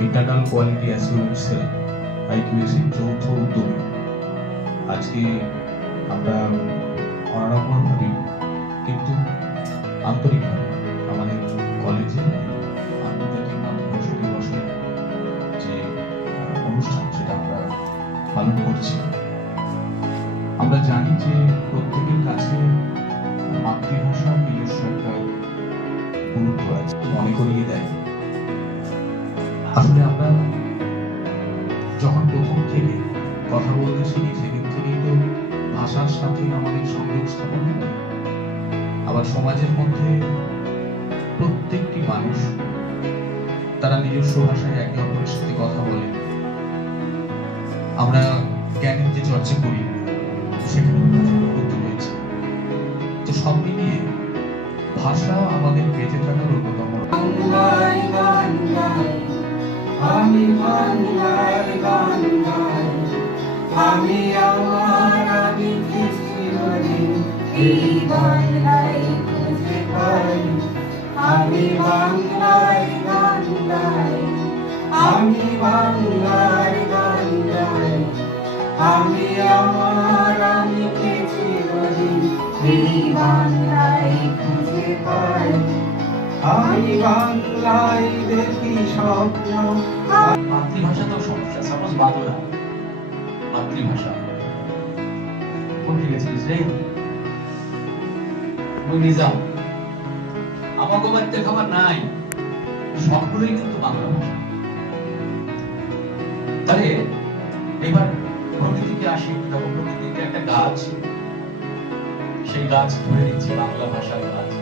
Internal quality assurance cell IQAC যৌথ উদ্যোগে আজকে আমরা অনাড়ম্বরভাবে কিন্তু আন্তরিকভাবে আমাদের কলেজে আন্তর্জাতিক মাতৃভাষা দিবসের যে অনুষ্ঠান সেটা আমরা পালন করছি। আমরা জানি যে প্রত্যেকের কাছে মাতৃভাষার নিজস্ব একটা গুরুত্ব আছে। মনে করিয়ে দেয়। আসলে আমরা যখন প্রথম থেকে কথা বলতে শিখি, সেদিন থেকেই তো ভাষার সাথে আমাদের সংযোগ স্থাপন আবার সমাজের মধ্যে প্রত্যেকটি মানুষ তারা নিজস্ব ভাষায় একে অপরের সাথে কথা বলে। আমরা জ্ঞানের যে চর্চা করি, সেখানে তো সব মিলিয়ে ভাষা আমাদের বেঁচে থাকার অন্যতম আমি আমার আমি চিরদিন এই বাংলায় আমি বাংলায় গান গাই আমি আমার আমি মাতৃভাষা তো সমস্যা, সাপোজ বাংলা মাতৃভাষা। গেছিলিস রে? ওই নিজাম। আমাকে বাড়িতে খাবার নাই। সবগুলোই কিন্তু বাংলা ভাষা। তাহলে এবার প্রকৃতিকে আসি? দেখো প্রকৃতিকে একটা গাছ। সেই গাছ ধরে নিচ্ছি, বাংলা ভাষার গাছ।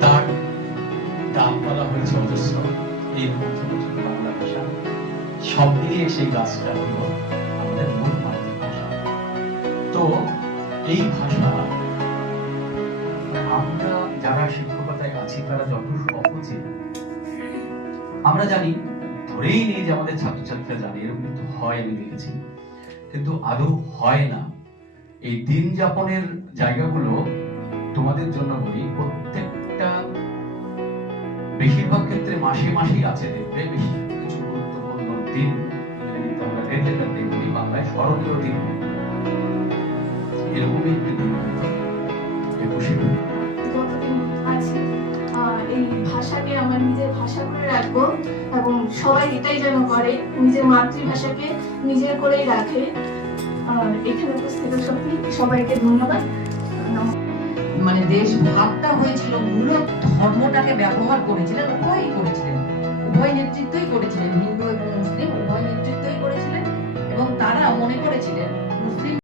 তার ডালপালা হয়েছে অজস্র। এর মধ্যে বাংলা ভাষা। সব মিলিয়ে সেই গাছটা হলো আমাদের মূল মাতৃভাষা। তো এই ভাষা আমরা যারা শিক্ষকতায় আছি, তারা যত সহজে আমরা জানি, ধরেই নিই যে আমাদের ছাত্রছাত্রীরা জানে, এরকম কিন্তু হয় আমি দেখেছি। কিন্তু আদৌ হয় না। এই দিন যাপনের জায়গাগুলো তোমাদের জন্য বলি মাসে মাসেই আছে দেখবে বেশ কিছু গুরুত্বপূর্ণ দিন। আমরা রেড বলি বাংলায় স্মরণীয় দিন। এরকমই একটি দিন। একুশে এই ভাষাকে আমার নিজের ভাষা করে রাখব এবং সবাই এটাই যেন করে, নিজের মাতৃভাষাকে নিজের করেই রাখে। আর এখানে উপস্থিত সত্যি সবাইকে ধন্যবাদ। মানে দেশ ভাগটা হয়েছিল মূলত ধর্মটাকে ব্যবহার করেছিলেন, উভয়ই করেছিলেন। উভয় নেতৃত্বই করেছিলেন, হিন্দু এবং মুসলিম উভয় নেতৃত্বই করেছিলেন এবং তারা মনে করেছিলেন মুসলিম